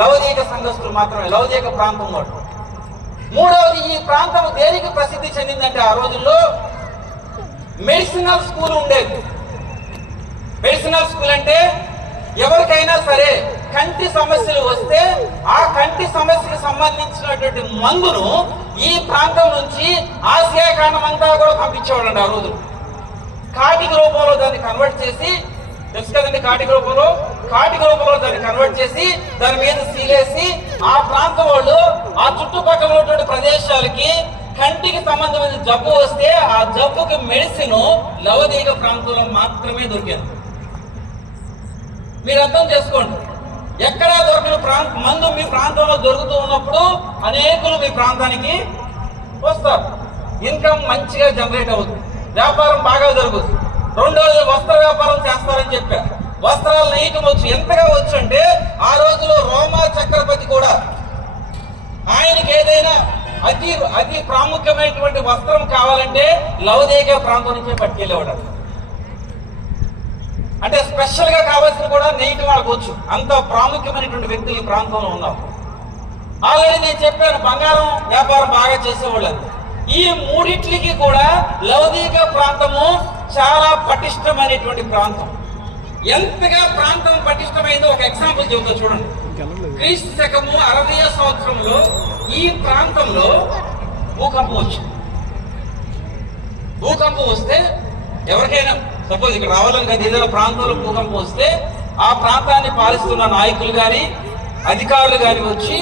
లవదీక సంఘస్థులు మాత్రమే, లవదీక ప్రాంతం వాడు. మూడవది, ఈ ప్రాంతం దేనికి ప్రసిద్ధి చెందిందంటే ఆ రోజుల్లో మెడిసినల్ స్కూల్ ఉండేది. మెడిసినల్ స్కూల్ అంటే ఎవరికైనా సరే కంటి సమస్యలు వస్తే ఆ కంటి సమస్యకు సంబంధించినటువంటి మందును ఈ ప్రాంతం నుంచి ఆసియా ఖండం అంతా కూడా పంపించేవాళ్ళండి ఆ రోజు. కాటిక రూపంలో దాన్ని కన్వర్ట్ చేసి, తెలుసు కదండి కాటిక రూపంలో దాన్ని కన్వర్ట్ చేసి దాని మీద సీలేసి ఆ ప్రాంతం వాళ్ళు ఆ చుట్టుపక్కల ఉన్నటువంటి ప్రదేశాలకి కంటికి సంబంధమైన జబ్బు వస్తే ఆ జబ్బుకి మెడిసిన్ లవదీక ప్రాంతంలో మాత్రమే దొరికేది. మీరు అర్థం చేసుకోండి, ఎక్కడా దొరికిన మందు మీ ప్రాంతంలో దొరుకుతూ ఉన్నప్పుడు అనేకులు మీ ప్రాంతానికి వస్తారు. ఇన్కమ్ మంచిగా జనరేట్ అవుతుంది, వ్యాపారం బాగా జరుగుతుంది. రెండోది వస్త్ర వ్యాపారం చేస్తారని చెప్పారు. వస్త్రాలు నేయటం వచ్చు, ఎంతగా వచ్చు అంటే ఆ రోజులో రోమా చక్రవర్తి కూడా ఆయనకి ఏదైనా అతి ప్రాముఖ్యమైనటువంటి వస్త్రం కావాలంటే లవదీక ప్రాంతం నుంచే పట్టుకెళ్ళేవాడు. అంటే స్పెషల్ గా కావాల్సిన కూడా నేయటం వాళ్ళకి వచ్చు. అంత ప్రాముఖ్యమైనటువంటి వ్యక్తులు ఈ ప్రాంతంలో ఉన్నారు. ఆల్రెడీ నేను చెప్పాను, బంగారం వ్యాపారం బాగా చేసేవాళ్ళు. ఈ మూడిట్లకి కూడా లవదీక ప్రాంతము చాలా పటిష్టమైనటువంటి ప్రాంతం. ఎంతగా ప్రాంతం పటిష్టమైందో ఒక ఎగ్జాంపుల్ చెబుతా చూడండి. క్రీస్తు శకము 60వ సంవత్సరంలో ఈ ప్రాంతంలో భూకంపం వచ్చింది. భూకంపం వస్తే ఎవరికైనా సపోజ్ ఇక్కడ రావాలని కదా, ఏదైనా ప్రాంతంలో భూకంపం వస్తే ఆ ప్రాంతాన్ని పాలిస్తున్న నాయకులు కానీ అధికారులు కానీ వచ్చి